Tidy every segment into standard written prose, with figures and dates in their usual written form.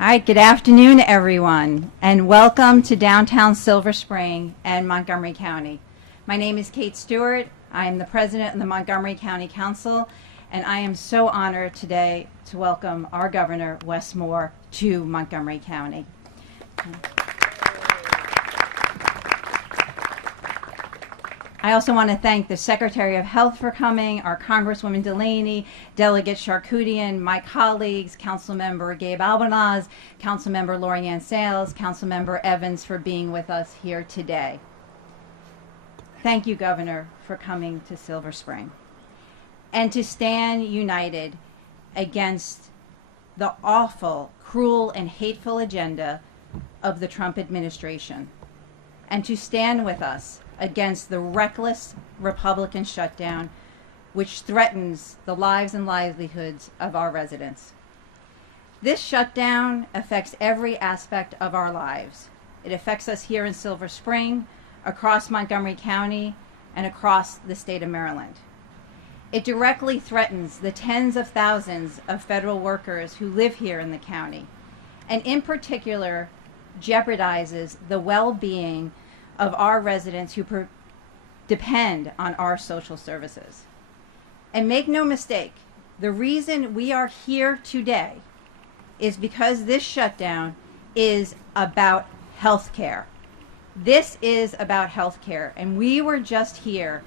All right, good afternoon, everyone, and welcome to downtown Silver Spring and Montgomery County. My name is Kate Stewart. I am the president of the Montgomery County Council, and I am so honored today to welcome our governor, Wes Moore, to Montgomery County. I also want to thank the Secretary of Health for coming, our Congresswoman Delaney, Delegate Charkoudian, my colleagues, Councilmember Gabe Albanaz, Councilmember Lorianne Sales, Councilmember Evans for being with us here today. Thank you, Governor, for coming to Silver Spring and to stand united against the awful, cruel, and hateful agenda of the Trump administration, and to stand with us against the reckless Republican shutdown, which threatens the lives and livelihoods of our residents. This shutdown affects every aspect of our lives. It affects us here in Silver Spring, across Montgomery County, and across the state of Maryland. It directly threatens the tens of thousands of federal workers who live here in the county, and in particular jeopardizes the well-being of our residents who depend on our social services. And make no mistake, the reason we are here today is because this shutdown is about health care. This is about health care, and we were just here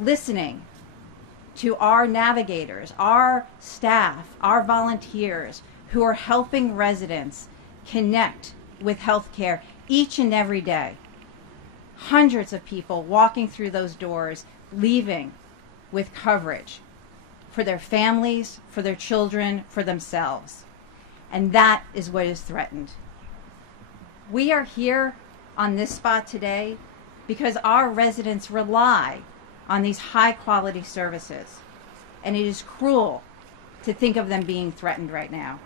listening to our navigators, our staff, our volunteers who are helping residents connect with health care each and every day. Hundreds of people walking through those doors, leaving with coverage for their families, for their children, for themselves. And that is what is threatened. We are here on this spot today because our residents rely on these high quality services. And it is cruel to think of them being threatened right now.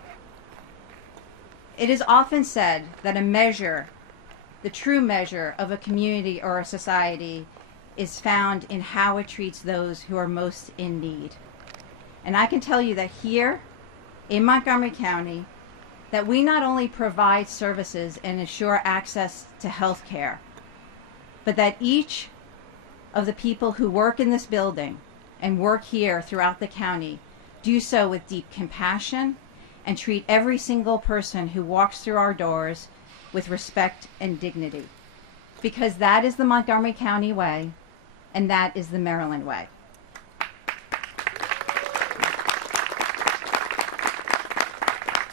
It is often said that the true measure of a community or a society is found in how it treats those who are most in need. And I can tell you that here in Montgomery County, that we not only provide services and ensure access to health care, but that each of the people who work in this building and work here throughout the county do so with deep compassion and treat every single person who walks through our doors with respect and dignity, because that is the Montgomery County way, and that is the Maryland way.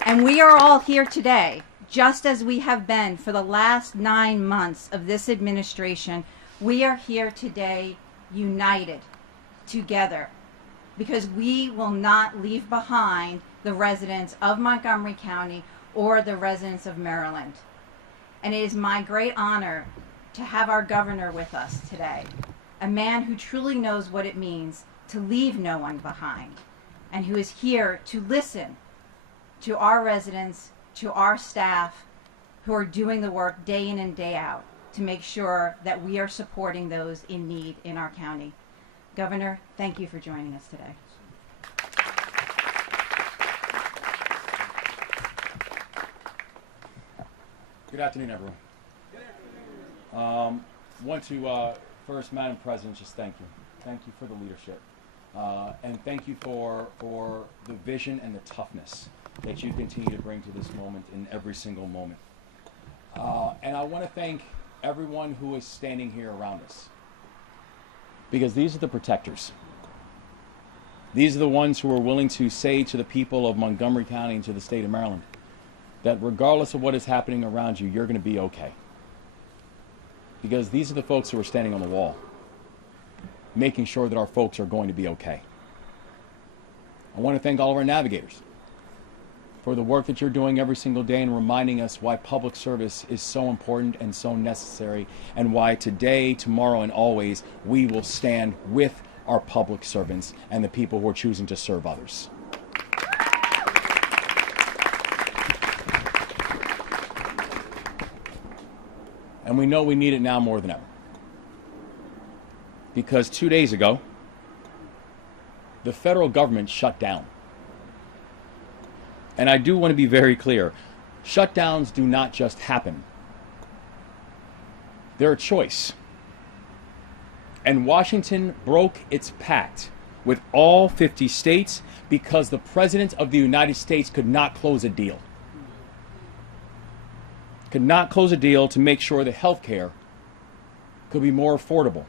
And we are all here today, just as we have been for the last 9 months of this administration. We are here today united, together, because we will not leave behind the residents of Montgomery County or the residents of Maryland. And it is my great honor to have our governor with us today, a man who truly knows what it means to leave no one behind, and who is here to listen to our residents, to our staff, who are doing the work day in and day out to make sure that we are supporting those in need in our county. Governor, thank you for joining us today. Good afternoon, everyone. Want to first, Madam President, just thank you. Thank you for the leadership, and thank you for the vision and the toughness that you continue to bring to this moment in every single moment. And I want to thank everyone who is standing here around us, because these are the protectors. These are the ones who are willing to say to the people of Montgomery County and to the state of Maryland that regardless of what is happening around you, you're going to be okay. Because these are the folks who are standing on the wall, making sure that our folks are going to be okay. I want to thank all of our navigators for the work that you're doing every single day and reminding us why public service is so important and so necessary, and why today, tomorrow, and always we will stand with our public servants and the people who are choosing to serve others. And we know we need it now more than ever. Because 2 days ago, the federal government shut down. And I do want to be very clear. Shutdowns do not just happen. They're a choice. And Washington broke its pact with all 50 states because the President of the United States could not close a deal. Could not close a deal to make sure that health care could be more affordable.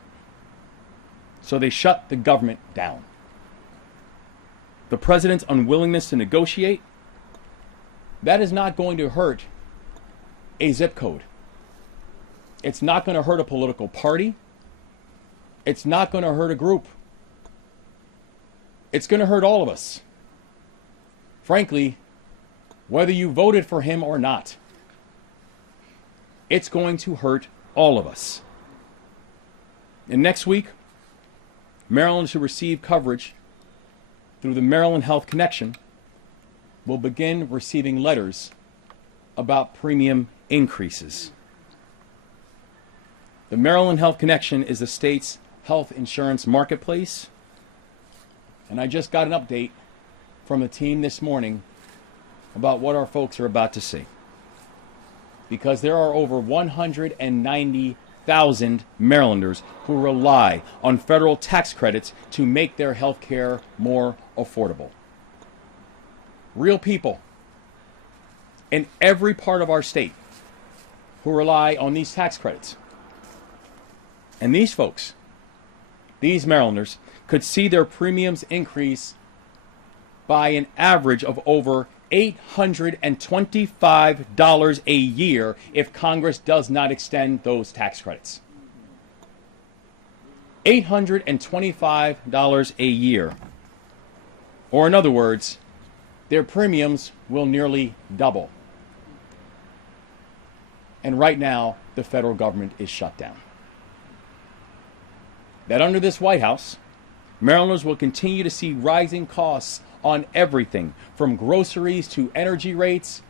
So they shut the government down. The President's unwillingness to negotiate, that is not going to hurt a zip code. It's not going to hurt a political party. It's not going to hurt a group. It's going to hurt all of us. Frankly, whether you voted for him or not, it's going to hurt all of us. And next week, Maryland should receive coverage through the Maryland Health Connection. Will begin receiving letters about premium increases. The Maryland Health Connection is the state's health insurance marketplace. And I just got an update from the team this morning about what our folks are about to see. Because there are over 190,000 Marylanders who rely on federal tax credits to make their health care more affordable. Real people in every part of our state who rely on these tax credits. And these folks, these Marylanders, could see their premiums increase by an average of over $825 a year if Congress does not extend those tax credits. $825 a year. Or in other words, their premiums will nearly double. And right now, the federal government is shut down. That under this White House, Marylanders will continue to see rising costs on everything from groceries to energy rates.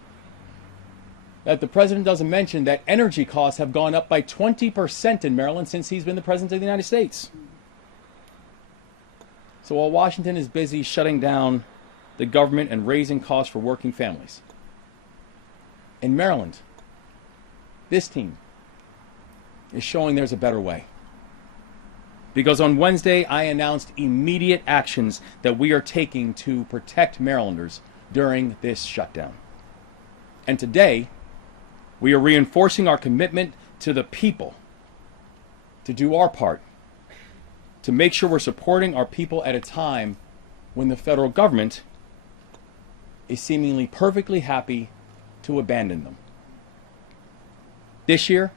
That the president doesn't mention that energy costs have gone up by 20% in Maryland since he's been the president of the United States. So while Washington is busy shutting down the government and raising costs for working families, in Maryland, this team is showing there's a better way. Because on Wednesday, I announced immediate actions that we are taking to protect Marylanders during this shutdown. And today, we are reinforcing our commitment to the people to do our part, to make sure we're supporting our people at a time when the federal government is seemingly perfectly happy to abandon them. This year,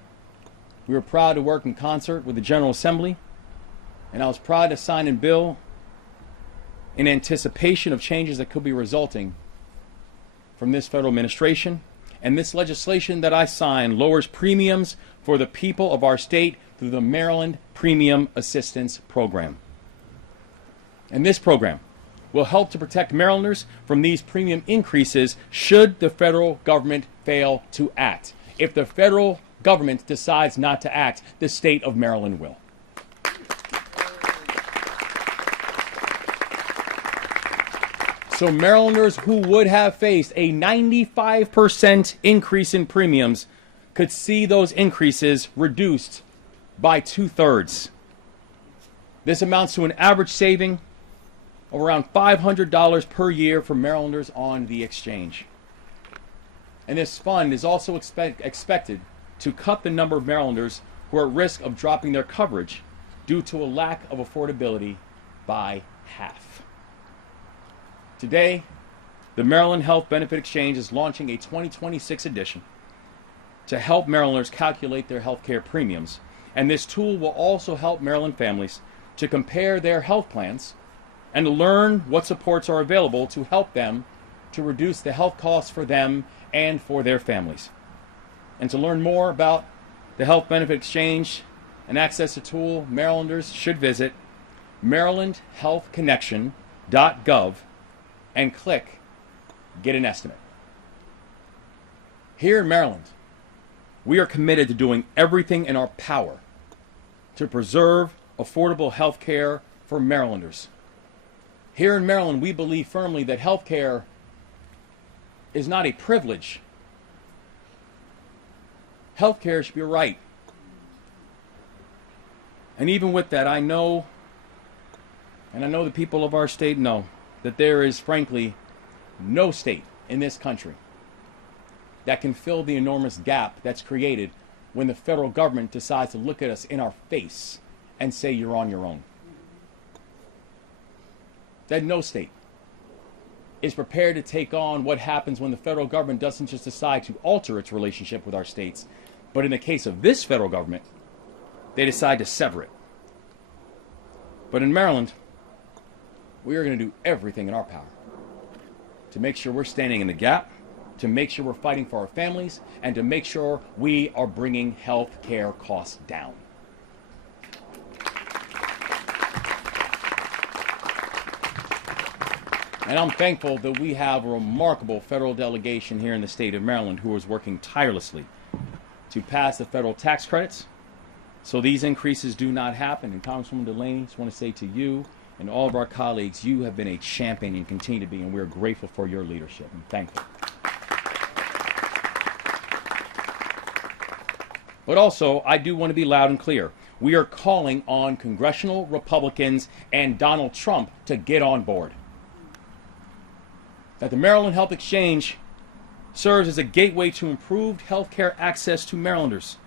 we were proud to work in concert with the General Assembly, and I was proud to sign a bill in anticipation of changes that could be resulting from this federal administration. And this legislation that I signed lowers premiums for the people of our state through the Maryland Premium Assistance Program. And this program will help to protect Marylanders from these premium increases should the federal government fail to act. If the federal government decides not to act, the state of Maryland will. So Marylanders who would have faced a 95% increase in premiums could see those increases reduced by 2/3. This amounts to an average saving of around $500 per year for Marylanders on the exchange. And this fund is also expected to cut the number of Marylanders who are at risk of dropping their coverage due to a lack of affordability by half. Today, the Maryland Health Benefit Exchange is launching a 2026 edition to help Marylanders calculate their health care premiums. And this tool will also help Maryland families to compare their health plans and to learn what supports are available to help them to reduce the health costs for them and for their families. And to learn more about the Health Benefit Exchange and access the tool, Marylanders should visit marylandhealthconnection.gov and click Get an Estimate. Here in Maryland, we are committed to doing everything in our power to preserve affordable health care for Marylanders. Here in Maryland, we believe firmly that health care is not a privilege. Healthcare should be a right. And even with that, I know, and I know the people of our state know, that there is, frankly, no state in this country that can fill the enormous gap that's created when the federal government decides to look at us in our face and say you're on your own. That no state is prepared to take on what happens when the federal government doesn't just decide to alter its relationship with our states, but in the case of this federal government, they decide to sever it. But in Maryland, we are going to do everything in our power to make sure we're standing in the gap, to make sure we're fighting for our families, and to make sure we are bringing health care costs down. And I'm thankful that we have a remarkable federal delegation here in the state of Maryland who is working tirelessly to pass the federal tax credits so these increases do not happen. And Congresswoman Delaney, I just want to say to you and all of our colleagues, you have been a champion and continue to be, and we're grateful for your leadership and thankful. But also, I do want to be loud and clear. We are calling on congressional Republicans and Donald Trump to get on board. That the Maryland Health Exchange serves as a gateway to improved health care access to Marylanders.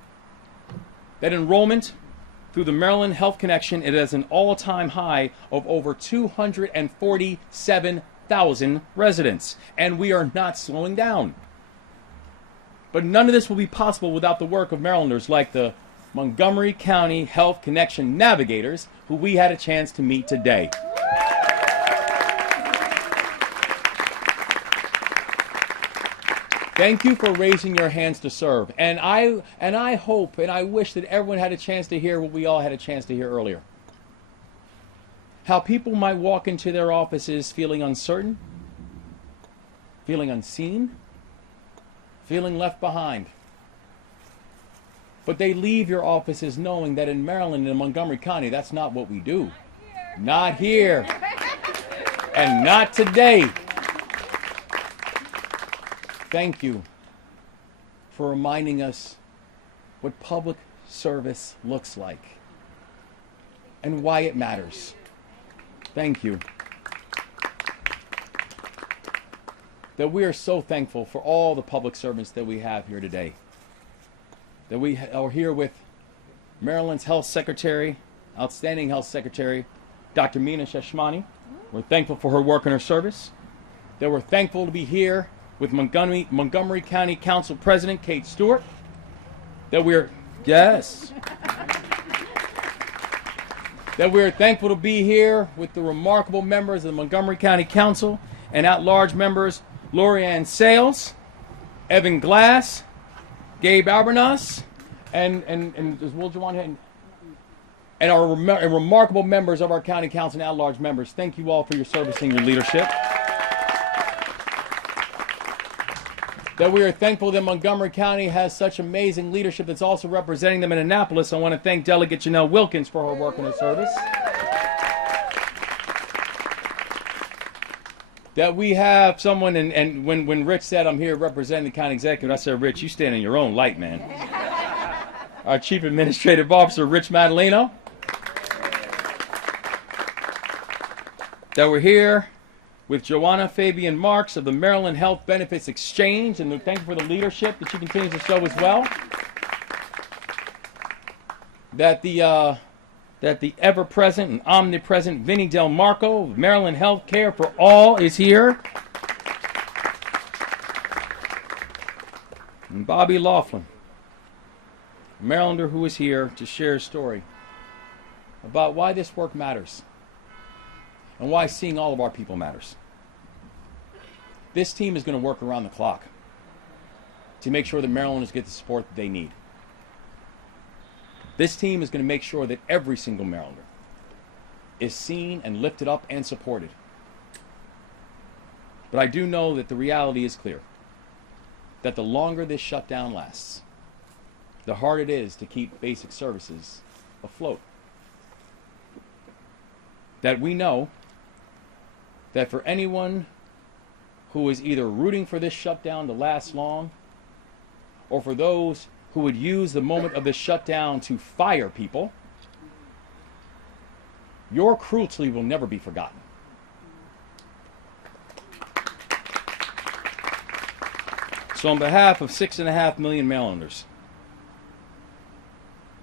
That enrollment through the Maryland Health Connection is at an all-time high of over 247,000 residents. And we are not slowing down. But none of this will be possible without the work of Marylanders like the Montgomery County Health Connection Navigators, who we had a chance to meet today. Thank you for raising your hands to serve. And I hope and I wish that everyone had a chance to hear what we all had a chance to hear earlier. How people might walk into their offices feeling uncertain, feeling unseen, feeling left behind. But they leave your offices knowing that in Maryland and in Montgomery County, that's not what we do. Not here. And not today. Thank you for reminding us what public service looks like and why it matters. Thank you. That we are so thankful for all the public servants that we have here today. That we are here with Maryland's Health Secretary, outstanding Health Secretary, Dr. Mina Shashmani. We're thankful for her work and her service. That we're thankful to be here with Montgomery County Council President Kate Stewart. That we're, yes. That we're thankful to be here with the remarkable members of the Montgomery County Council and at-large members Lori Ann Sales, Evan Glass, Gabe Albernas, and our remarkable members of our county council and at-large members. Thank you all for your service and your leadership. That we are thankful that Montgomery County has such amazing leadership that's also representing them in Annapolis. I want to thank Delegate Janelle Wilkins for her work and her service. That we have someone, and when Rich said I'm here representing the county executive, I said, Rich, you stand in your own light, man. Our Chief Administrative Officer, Rich Madaleno. That we're here with Joanna Fabian-Marks of the Maryland Health Benefits Exchange, and thank you for the leadership that she continues to show as well. That the ever-present and omnipresent Vinnie Del Marco of Maryland Health Care for All is here. And Bobby Laughlin, a Marylander who is here to share a story about why this work matters and why seeing all of our people matters. This team is going to work around the clock to make sure that Marylanders get the support that they need. This team is going to make sure that every single Marylander is seen and lifted up and supported. But I do know that the reality is clear, that the longer this shutdown lasts, the harder it is to keep basic services afloat. That we know that for anyone who is either rooting for this shutdown to last long, or for those who would use the moment of this shutdown to fire people, your cruelty will never be forgotten. So on behalf of 6.5 million Marylanders,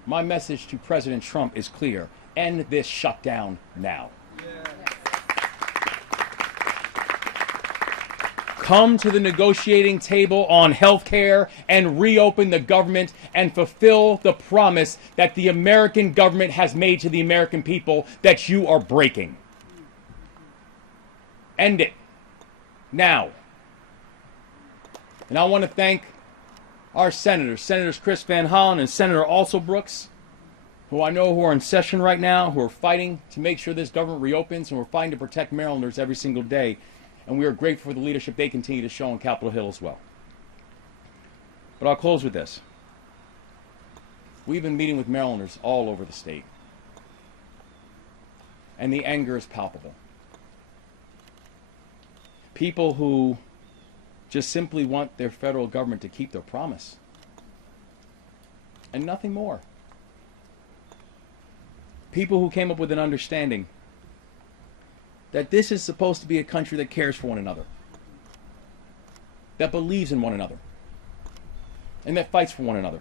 my message to President Trump is clear. End this shutdown now. Come to the negotiating table on health care and reopen the government and fulfill the promise that the American government has made to the American people that you are breaking. End it now. And I want to thank our Senators Chris Van Hollen and Senator Alsobrooks, who I know who are in session right now, who are fighting to make sure this government reopens, and we're fighting to protect Marylanders every single day. And we are grateful for the leadership they continue to show on Capitol Hill as well. But I'll close with this. We've been meeting with Marylanders all over the state, and the anger is palpable. People who just simply want their federal government to keep their promise, and nothing more. People who came up with an understanding that this is supposed to be a country that cares for one another, that believes in one another, and that fights for one another.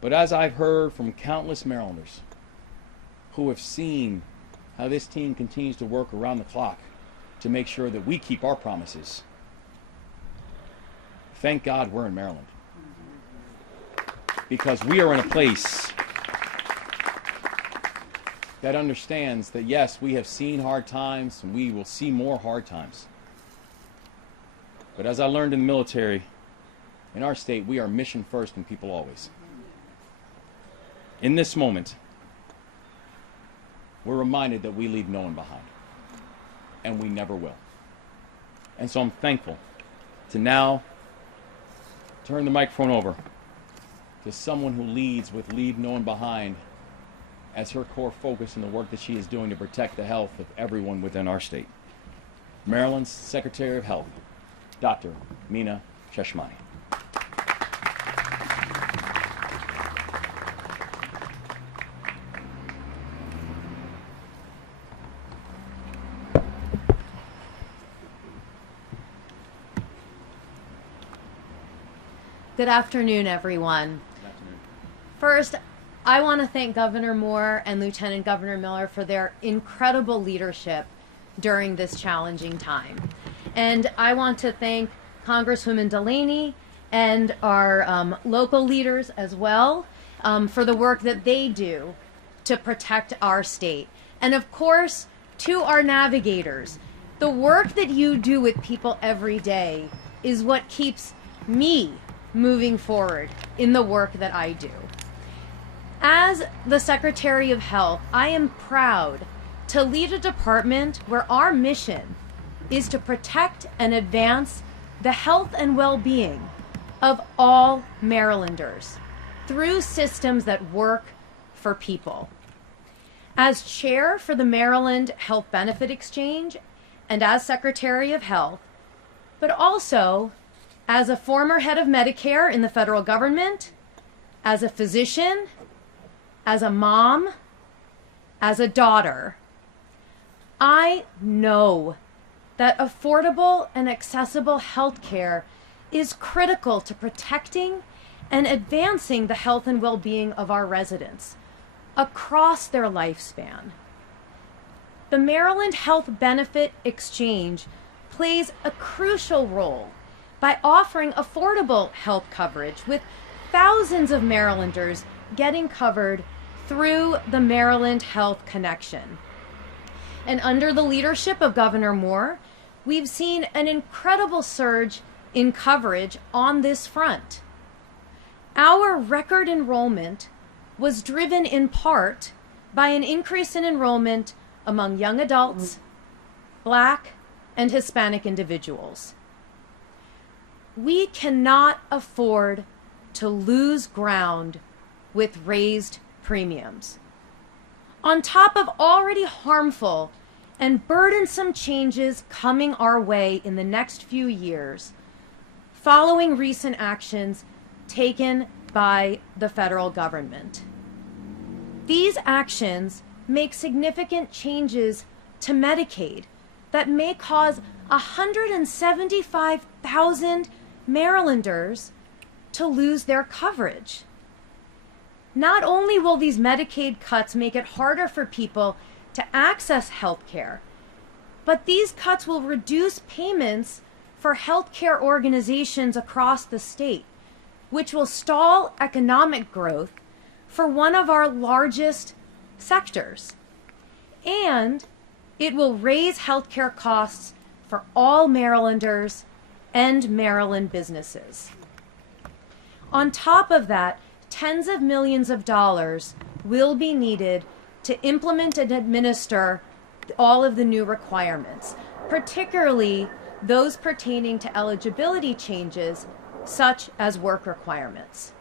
But as I've heard from countless Marylanders who have seen how this team continues to work around the clock to make sure that we keep our promises, thank God we're in Maryland. Because we are in a place that understands that, yes, we have seen hard times and we will see more hard times. But as I learned in the military, in our state, we are mission first and people always. In this moment, we're reminded that we leave no one behind. And we never will. And so I'm thankful to now turn the microphone over to someone who leads with Leave No One Behind as her core focus in the work that she is doing to protect the health of everyone within our state. Maryland's Secretary of Health, Dr. Meena Cheshmani. Good afternoon, everyone. Good afternoon. First, I want to thank Governor Moore and Lieutenant Governor Miller for their incredible leadership during this challenging time. And I want to thank Congresswoman Delaney and our local leaders as well for the work that they do to protect our state. And of course, to our navigators, the work that you do with people every day is what keeps me moving forward in the work that I do. As the Secretary of Health, I am proud to lead a department where our mission is to protect and advance the health and well-being of all Marylanders through systems that work for people. As chair for the Maryland Health Benefit Exchange and as Secretary of Health, but also as a former head of Medicare in the federal government, as a physician, as a mom, as a daughter, I know that affordable and accessible health care is critical to protecting and advancing the health and well-being of our residents across their lifespan. The Maryland Health Benefit Exchange plays a crucial role by offering affordable health coverage, with thousands of Marylanders getting covered through the Maryland Health Connection. And under the leadership of Governor Moore, we've seen an incredible surge in coverage on this front. Our record enrollment was driven in part by an increase in enrollment among young adults, Black and Hispanic individuals. We cannot afford to lose ground with raised premiums. On top of already harmful and burdensome changes coming our way in the next few years following recent actions taken by the federal government. These actions make significant changes to Medicaid that may cause 175,000 Marylanders to lose their coverage. Not only will these Medicaid cuts make it harder for people to access health care, but these cuts will reduce payments for health care organizations across the state, which will stall economic growth for one of our largest sectors. And it will raise health care costs for all Marylanders and Maryland businesses. On top of that, tens of millions of dollars will be needed to implement and administer all of the new requirements, particularly those pertaining to eligibility changes such as work requirements.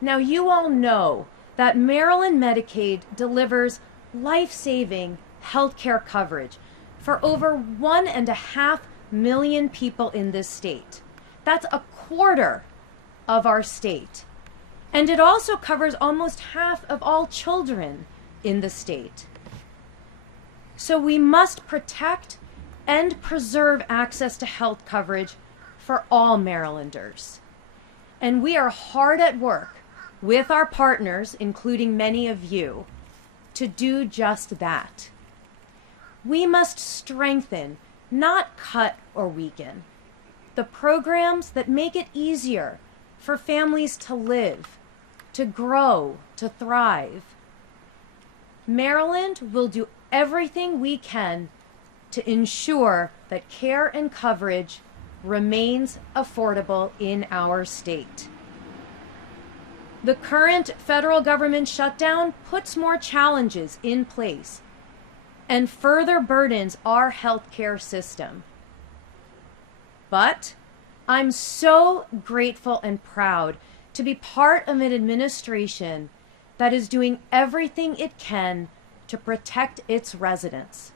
Now, you all know that Maryland Medicaid delivers life-saving health care coverage for over 1.5 million people in this state. That's a quarter of our state. And it also covers almost half of all children in the state. So we must protect and preserve access to health coverage for all Marylanders. And we are hard at work with our partners, including many of you, to do just that. We must strengthen, not cut or weaken, the programs that make it easier for families to live, to grow, to thrive. Maryland will do everything we can to ensure that care and coverage remains affordable in our state. The current federal government shutdown puts more challenges in place and further burdens our healthcare system. But I'm so grateful and proud to be part of an administration that is doing everything it can to protect its residents,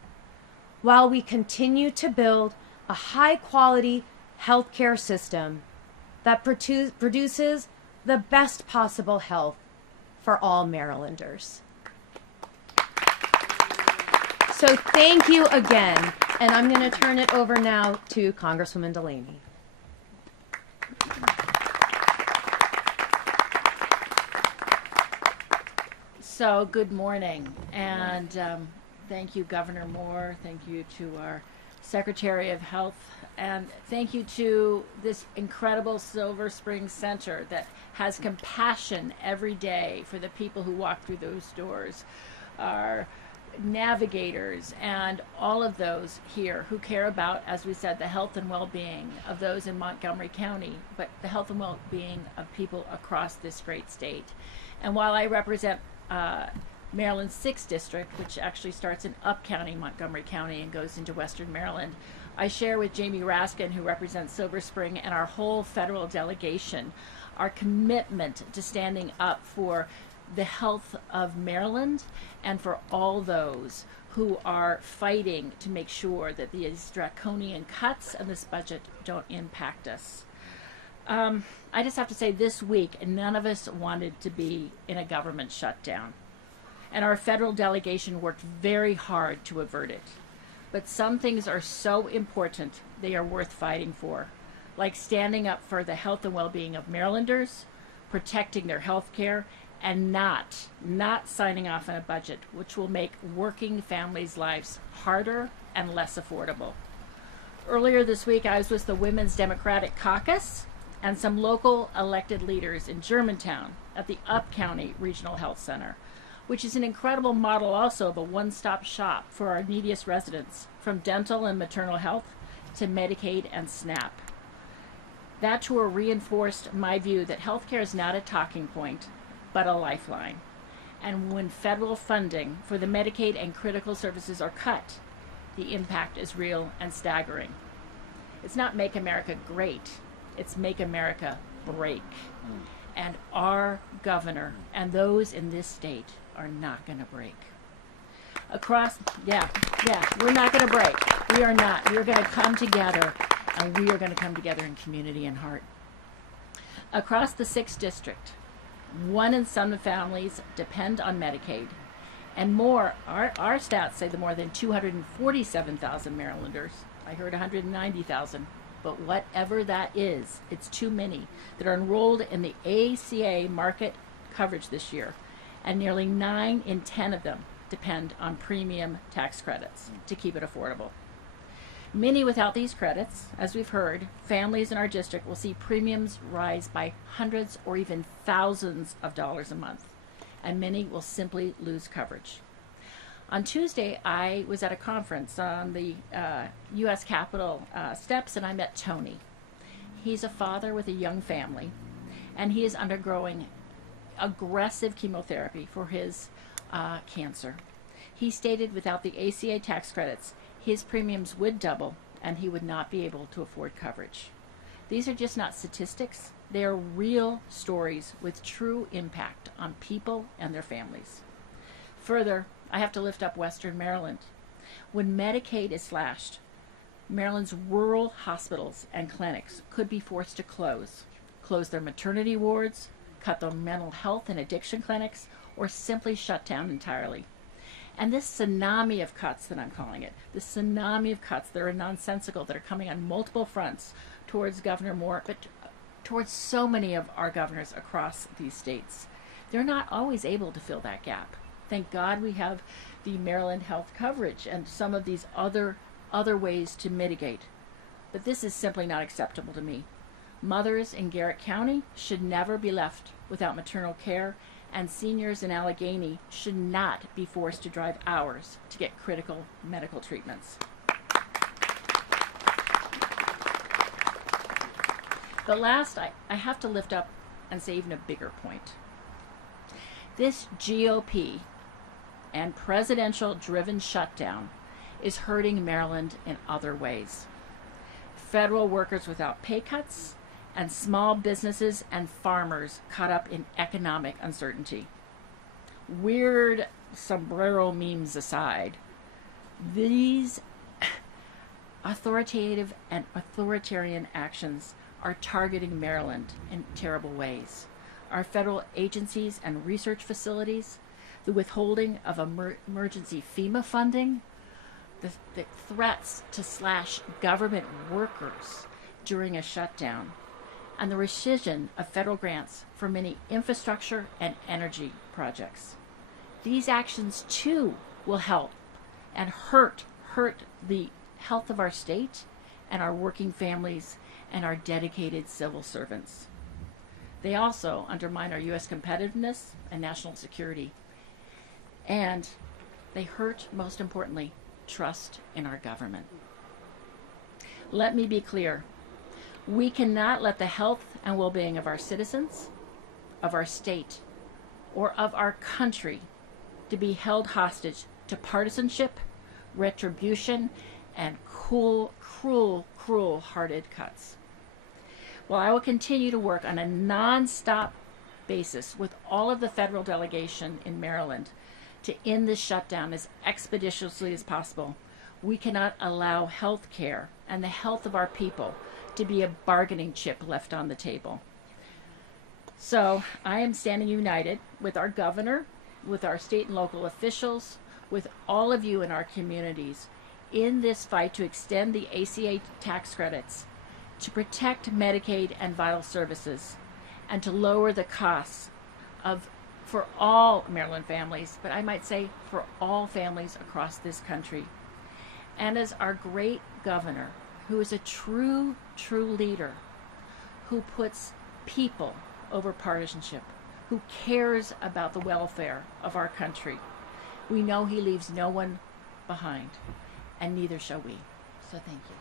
while we continue to build a high-quality healthcare system that produces the best possible health for all Marylanders. So thank you again, and I'm going to turn it over now to Congresswoman Delaney. So good morning, and thank you, Governor Moore. Thank you to our Secretary of Health, and thank you to this incredible Silver Spring Center that has compassion every day for the people who walk through those doors, our navigators, and all of those here who care about, as we said, the health and well-being of those in Montgomery County, but the health and well-being of people across this great state. And while I represent Maryland's 6th district, which actually starts in Up County, Montgomery County, and goes into Western Maryland, I share with Jamie Raskin, who represents Silver Spring, and our whole federal delegation, our commitment to standing up for the health of Maryland and for all those who are fighting to make sure that these draconian cuts and this budget don't impact us. I just have to say, this week, none of us wanted to be in a government shutdown. And our federal delegation worked very hard to avert it. But some things are so important, they are worth fighting for, like standing up for the health and well-being of Marylanders, protecting their health care, and not signing off on a budget which will make working families' lives harder and less affordable. Earlier this week, I was with the Women's Democratic Caucus and some local elected leaders in Germantown at the Up County Regional Health Center, which is an incredible model also of a one-stop shop for our neediest residents, from dental and maternal health to Medicaid and SNAP. That tour reinforced my view that healthcare is not a talking point, but a lifeline. And when federal funding for the Medicaid and critical services are cut, the impact is real and staggering. It's not Make America Great, it's Make America Break. And our governor and those in this state are not going to break. Yeah, we're not going to break. We are not. We are going to come together, and we are going to come together in community and heart. Across the 6th district, 1 in 7 families depend on Medicaid, and more. Our stats say the more than 247,000 Marylanders. I heard 190,000, but whatever that is, it's too many that are enrolled in the ACA market coverage this year, and nearly 9 in 10 of them depend on premium tax credits to keep it affordable. Many without these credits, as we've heard, families in our district will see premiums rise by hundreds or even thousands of dollars a month, and many will simply lose coverage. On Tuesday, I was at a conference on the U.S. Capitol steps, and I met Tony. He's a father with a young family, and he is undergoing aggressive chemotherapy for his cancer. He stated without the ACA tax credits, his premiums would double and he would not be able to afford coverage. These are just not statistics. They are real stories with true impact on people and their families. Further, I have to lift up Western Maryland. When Medicaid is slashed, Maryland's rural hospitals and clinics could be forced to close their maternity wards, cut their mental health and addiction clinics, or simply shut down entirely. And this tsunami of cuts that I'm calling it, this tsunami of cuts that are nonsensical, that are coming on multiple fronts towards Governor Moore, but towards so many of our governors across these states. They're not always able to fill that gap. Thank God we have the Maryland health coverage and some of these other ways to mitigate. But this is simply not acceptable to me. Mothers in Garrett County should never be left without maternal care, and seniors in Allegheny should not be forced to drive hours to get critical medical treatments. But last, I have to lift up and say even a bigger point. This GOP and presidential-driven shutdown is hurting Maryland in other ways. Federal workers without pay cuts, and small businesses and farmers caught up in economic uncertainty. Weird sombrero memes aside, these authoritative and authoritarian actions are targeting Maryland in terrible ways. Our federal agencies and research facilities, the withholding of emergency FEMA funding, the threats to slash government workers during a shutdown, and the rescission of federal grants for many infrastructure and energy projects. These actions, too, will help and hurt the health of our state and our working families and our dedicated civil servants. They also undermine our U.S. competitiveness and national security. And they hurt, most importantly, trust in our government. Let me be clear. We cannot let the health and well-being of our citizens, of our state, or of our country to be held hostage to partisanship, retribution, and cruel-hearted cuts. While I will continue to work on a non-stop basis with all of the federal delegation in Maryland to end this shutdown as expeditiously as possible, we cannot allow health care and the health of our people to be a bargaining chip left on the table. So I am standing united with our governor, with our state and local officials, with all of you in our communities in this fight to extend the ACA tax credits, to protect Medicaid and vital services, and to lower the costs for all Maryland families, but I might say for all families across this country. And as our great governor, who is a true leader, who puts people over partisanship, who cares about the welfare of our country, we know he leaves no one behind, and neither shall we. So thank you.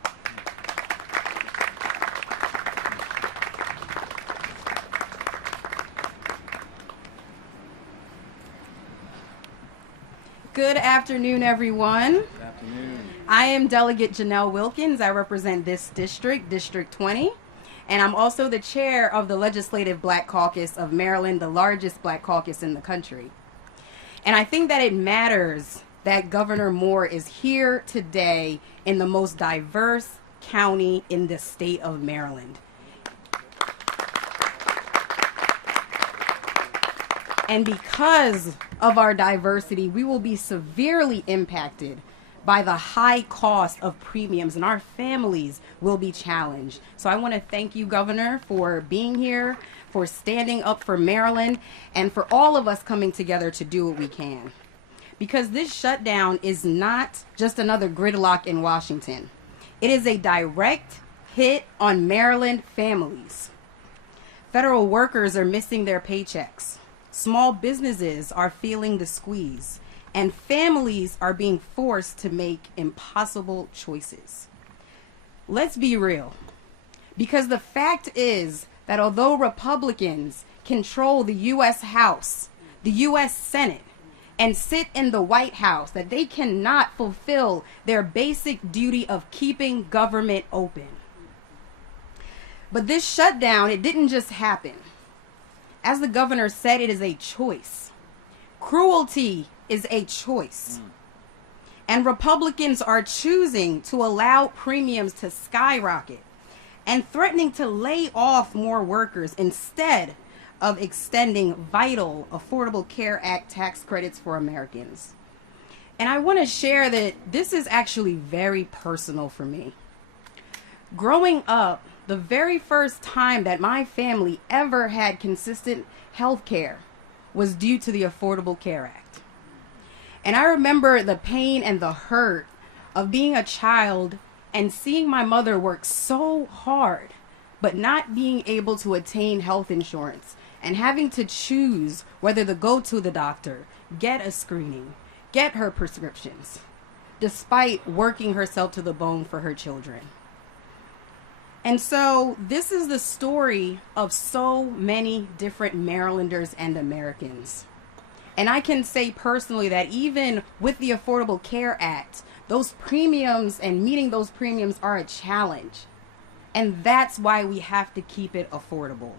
Good afternoon, everyone. Good afternoon. I am Delegate Janelle Wilkins. I represent this district, District 20, and I'm also the chair of the Legislative Black Caucus of Maryland, the largest black caucus in the country. And I think that it matters that Governor Moore is here today in the most diverse county in the state of Maryland. And because of our diversity, we will be severely impacted by the high cost of premiums, and our families will be challenged. So I want to thank you, Governor, for being here, for standing up for Maryland, and for all of us coming together to do what we can. Because this shutdown is not just another gridlock in Washington. It is a direct hit on Maryland families. Federal workers are missing their paychecks. Small businesses are feeling the squeeze. And families are being forced to make impossible choices. Let's be real. Because the fact is that although Republicans control the U.S. House, the U.S. Senate, and sit in the White House, that they cannot fulfill their basic duty of keeping government open. But this shutdown, it didn't just happen. As the governor said, it is a choice. Cruelty is a choice. And Republicans are choosing to allow premiums to skyrocket and threatening to lay off more workers instead of extending vital Affordable Care Act tax credits for Americans. And I want to share that this is actually very personal for me. Growing up, the very first time that my family ever had consistent health care was due to the Affordable Care Act. And I remember the pain and the hurt of being a child and seeing my mother work so hard, but not being able to attain health insurance and having to choose whether to go to the doctor, get a screening, get her prescriptions, despite working herself to the bone for her children. And so this is the story of so many different Marylanders and Americans. And I can say personally that even with the Affordable Care Act, those premiums and meeting those premiums are a challenge. And that's why we have to keep it affordable.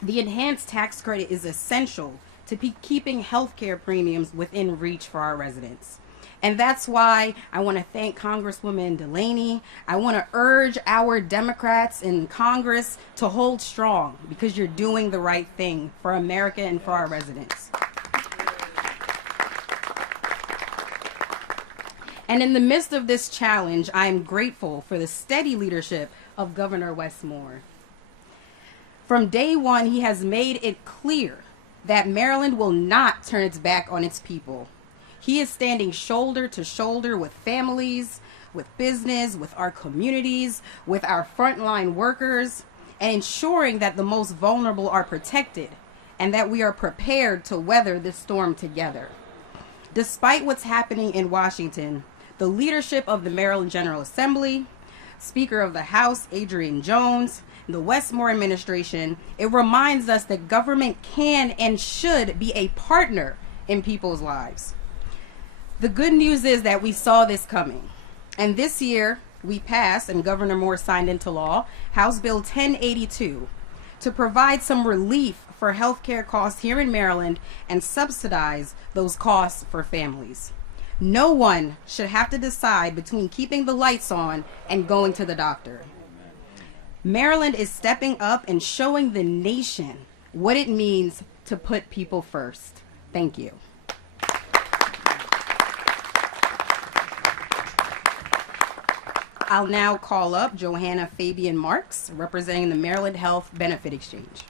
The enhanced tax credit is essential to be keeping healthcare premiums within reach for our residents. And that's why I want to thank Congresswoman Delaney. I want to urge our Democrats in Congress to hold strong, because you're doing the right thing for America and for our residents. And in the midst of this challenge, I am grateful for the steady leadership of Governor Wes Moore. From day one, he has made it clear that Maryland will not turn its back on its people. He is standing shoulder to shoulder with families, with business, with our communities, with our frontline workers, and ensuring that the most vulnerable are protected and that we are prepared to weather this storm together. Despite what's happening in Washington, the leadership of the Maryland General Assembly, Speaker of the House, Adrian Jones, the Wes Moore administration, it reminds us that government can and should be a partner in people's lives. The good news is that we saw this coming. And this year, we passed, and Governor Moore signed into law, House Bill 1082, to provide some relief for healthcare costs here in Maryland and subsidize those costs for families. No one should have to decide between keeping the lights on and going to the doctor. Maryland is stepping up and showing the nation what it means to put people first. Thank you. I'll now call up Johanna Fabian-Marks, representing the Maryland Health Benefit Exchange.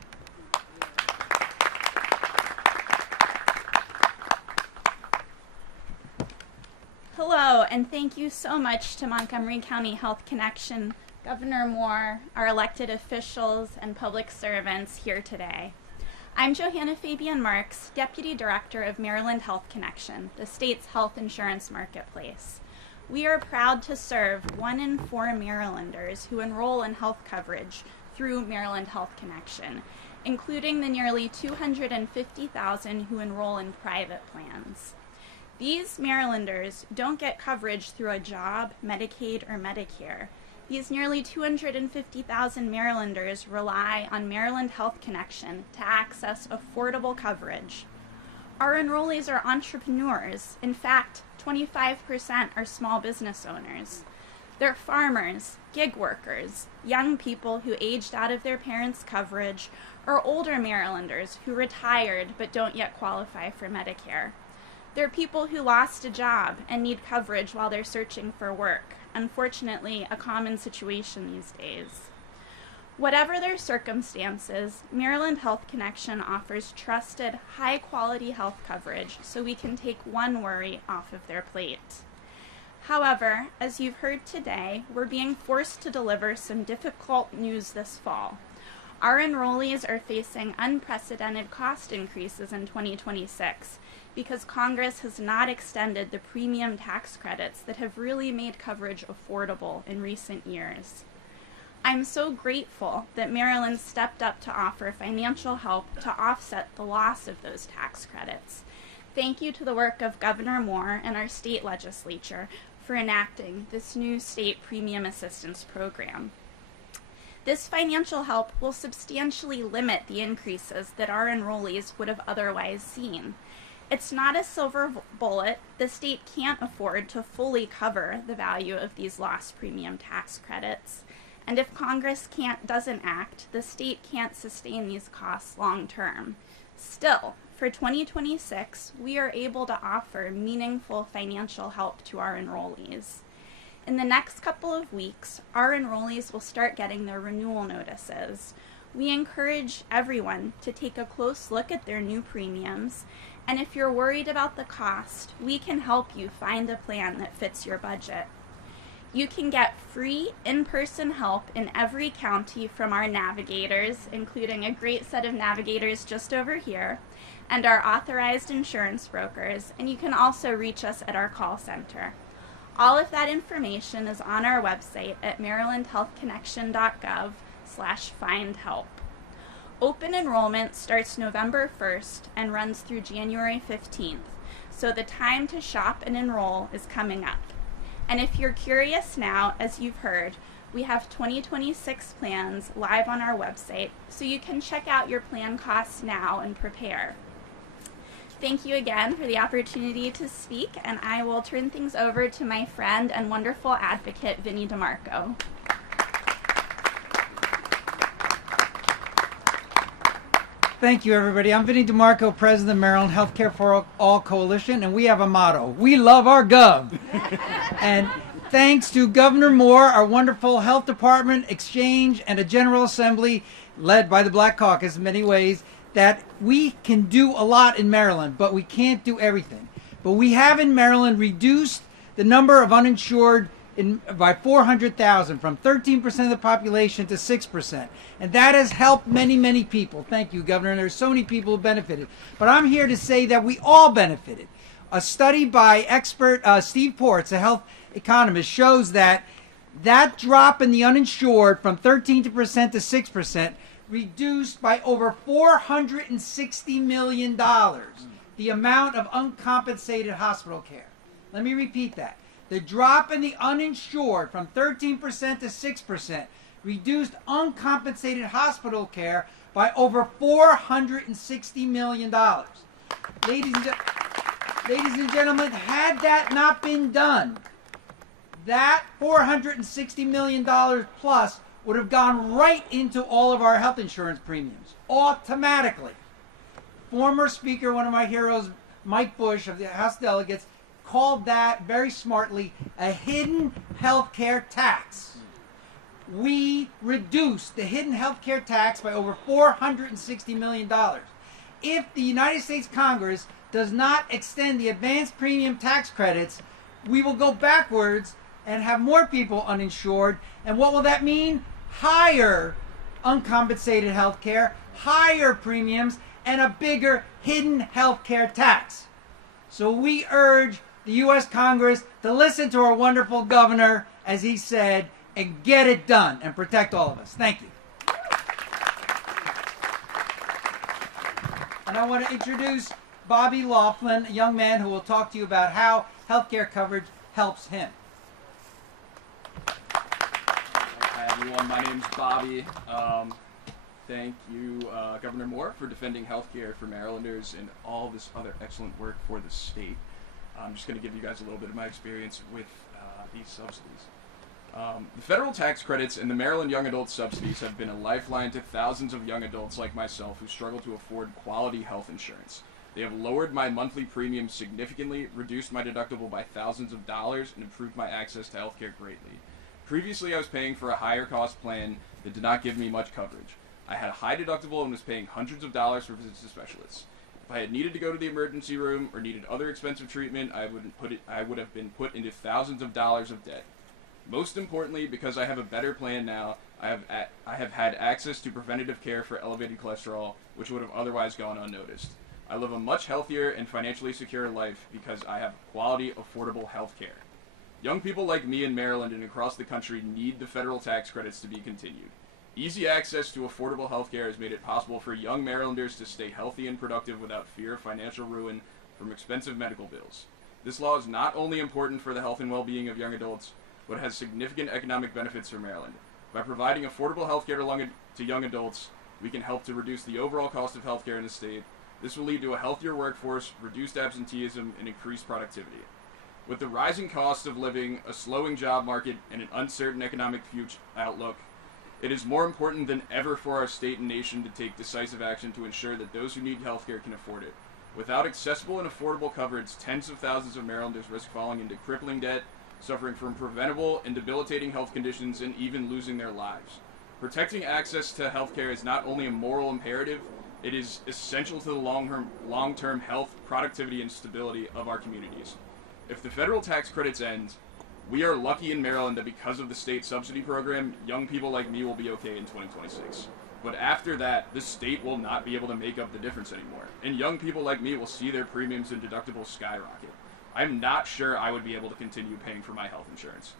Hello, and thank you so much to Montgomery County Health Connection, Governor Moore, our elected officials, and public servants here today. I'm Johanna Fabian-Marks, Deputy Director of Maryland Health Connection, the state's health insurance marketplace. We are proud to serve 1 in 4 Marylanders who enroll in health coverage through Maryland Health Connection, including the nearly 250,000 who enroll in private plans. These Marylanders don't get coverage through a job, Medicaid, or Medicare. These nearly 250,000 Marylanders rely on Maryland Health Connection to access affordable coverage. Our enrollees are entrepreneurs. In fact, 25% are small business owners. They're farmers, gig workers, young people who aged out of their parents' coverage, or older Marylanders who retired but don't yet qualify for Medicare. They're people who lost a job and need coverage while they're searching for work, unfortunately a common situation these days. Whatever their circumstances, Maryland Health Connection offers trusted, high-quality health coverage so we can take one worry off of their plate. However, as you've heard today, we're being forced to deliver some difficult news this fall. Our enrollees are facing unprecedented cost increases in 2026 because Congress has not extended the premium tax credits that have really made coverage affordable in recent years. I'm so grateful that Maryland stepped up to offer financial help to offset the loss of those tax credits. Thank you to the work of Governor Moore and our state legislature for enacting this new state premium assistance program. This financial help will substantially limit the increases that our enrollees would have otherwise seen. It's not a silver bullet. The state can't afford to fully cover the value of these lost premium tax credits. And if Congress doesn't act, the state can't sustain these costs long term. Still, for 2026, we are able to offer meaningful financial help to our enrollees. In the next couple of weeks, our enrollees will start getting their renewal notices. We encourage everyone to take a close look at their new premiums, and if you're worried about the cost, we can help you find a plan that fits your budget. You can get free in-person help in every county from our navigators, including a great set of navigators just over here, and our authorized insurance brokers, and you can also reach us at our call center. All of that information is on our website at marylandhealthconnection.gov/findhelp. Open enrollment starts November 1st and runs through January 15th, so the time to shop and enroll is coming up. And if you're curious now, as you've heard, we have 2026 plans live on our website, so you can check out your plan costs now and prepare. Thank you again for the opportunity to speak, and I will turn things over to my friend and wonderful advocate, Vinnie DeMarco. Thank you, everybody. I'm Vinnie DeMarco, President of Maryland Healthcare for All Coalition, and we have a motto: we love our gov. And thanks to Governor Moore, our wonderful health department, exchange, and a General Assembly led by the Black Caucus in many ways, that we can do a lot in Maryland, but we can't do everything. But we have in Maryland reduced the number of uninsured by 400,000, from 13% of the population to 6%. And that has helped many, many people. Thank you, Governor. And there's so many people who benefited. But I'm here to say that we all benefited. A study by expert Steve Ports, a health economist, shows that that drop in the uninsured from 13% to 6% reduced by over $460 million the amount of uncompensated hospital care. Let me repeat that. The drop in the uninsured from 13% to 6% reduced uncompensated hospital care by over $460 million. Ladies and gentlemen, had that not been done, that $460 million plus would have gone right into all of our health insurance premiums, automatically. Former Speaker, one of my heroes, Mike Bush of the House Delegates, called that very smartly a hidden healthcare tax. We reduced the hidden healthcare tax by over $460 million. If the United States Congress does not extend the advanced premium tax credits, we will go backwards and have more people uninsured. And what will that mean? Higher uncompensated health care, higher premiums, and a bigger hidden health care tax. So we urge the U.S. Congress to listen to our wonderful governor, as he said, and get it done and protect all of us. Thank you. And I want to introduce Bobby Laughlin, a young man who will talk to you about how health care coverage helps him. Hi everyone, my name's Bobby. thank you, Governor Moore, for defending healthcare for Marylanders and all this other excellent work for the state. I'm just going to give you guys a little bit of my experience with these subsidies. The federal tax credits and the Maryland Young Adult subsidies have been a lifeline to thousands of young adults like myself who struggle to afford quality health insurance. They have lowered my monthly premiums significantly, reduced my deductible by thousands of dollars, and improved my access to healthcare greatly. Previously, I was paying for a higher cost plan that did not give me much coverage. I had a high deductible and was paying hundreds of dollars for visits to specialists. If I had needed to go to the emergency room or needed other expensive treatment, I would have been put into thousands of dollars of debt. Most importantly, because I have a better plan now, I have had access to preventative care for elevated cholesterol, which would have otherwise gone unnoticed. I live a much healthier and financially secure life because I have quality, affordable health care. Young people like me in Maryland and across the country need the federal tax credits to be continued. Easy access to affordable health care has made it possible for young Marylanders to stay healthy and productive without fear of financial ruin from expensive medical bills. This law is not only important for the health and well-being of young adults, but has significant economic benefits for Maryland. By providing affordable health care to young adults, we can help to reduce the overall cost of health care in the state. This will lead to a healthier workforce, reduced absenteeism, and increased productivity. With the rising cost of living, a slowing job market, and an uncertain economic future outlook, it is more important than ever for our state and nation to take decisive action to ensure that those who need health care can afford it. Without accessible and affordable coverage, tens of thousands of Marylanders risk falling into crippling debt, suffering from preventable and debilitating health conditions, and even losing their lives. Protecting access to health care is not only a moral imperative, it is essential to the long-term health, productivity, and stability of our communities. If the federal tax credits end, we are lucky in Maryland that because of the state subsidy program, young people like me will be okay in 2026. But after that, the state will not be able to make up the difference anymore, and young people like me will see their premiums and deductibles skyrocket. I'm not sure I would be able to continue paying for my health insurance,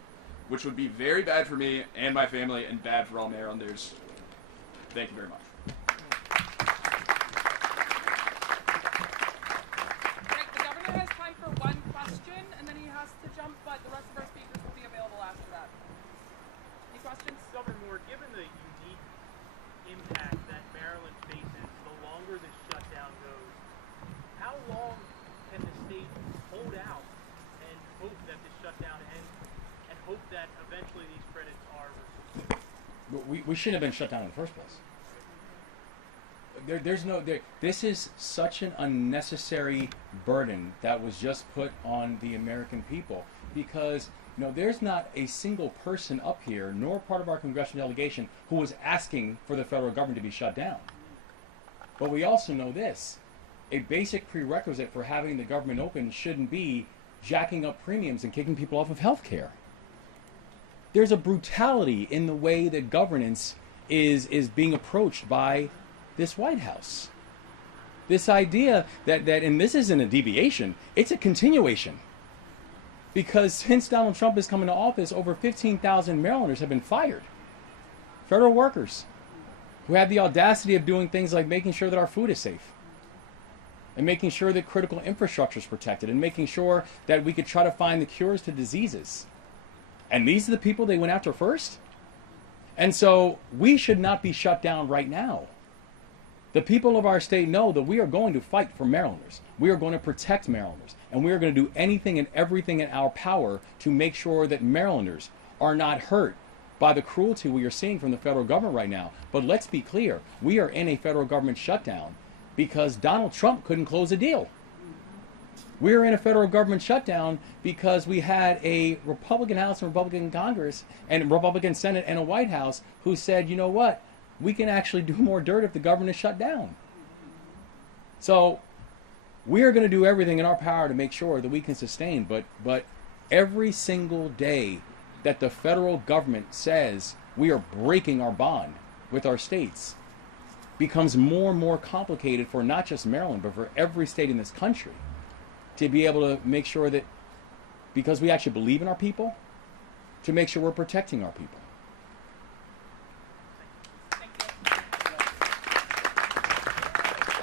which would be very bad for me and my family and bad for all Marylanders. Thank you very much. Great. The governor has time for one question, and then he has to jump, but the rest of our speakers will be available after that. Any questions? Governor Moore, given the unique impact that Maryland faces the longer this shutdown goes, how long can the state hold out and hope that this shutdown ends and hope that eventually these credits are restored? We shouldn't have been shut down in the first place. This is such an unnecessary burden that was just put on the American people, because there's not a single person up here, nor part of our congressional delegation, who was asking for the federal government to be shut down. But we also know this: a basic prerequisite for having the government open shouldn't be jacking up premiums and kicking people off of health care. There's a brutality in the way that governance is being approached by this White House. This idea that, and this isn't a deviation, it's a continuation. Because since Donald Trump has come into office, over 15,000 Marylanders have been fired. Federal workers who had the audacity of doing things like making sure that our food is safe, and making sure that critical infrastructure is protected, and making sure that we could try to find the cures to diseases. And these are the people they went after first? And so we should not be shut down right now. The people of our state know that we are going to fight for Marylanders. We are going to protect Marylanders. And we are going to do anything and everything in our power to make sure that Marylanders are not hurt by the cruelty we are seeing from the federal government right now. But let's be clear, we are in a federal government shutdown because Donald Trump couldn't close a deal. We are in a federal government shutdown because we had a Republican House and Republican Congress and a Republican Senate and a White House who said, you know what, we can actually do more dirt if the government is shut down. So we are going to do everything in our power to make sure that we can sustain, but every single day that the federal government says we are breaking our bond with our states becomes more and more complicated for not just Maryland, but for every state in this country to be able to make sure that, because we actually believe in our people, to make sure we're protecting our people.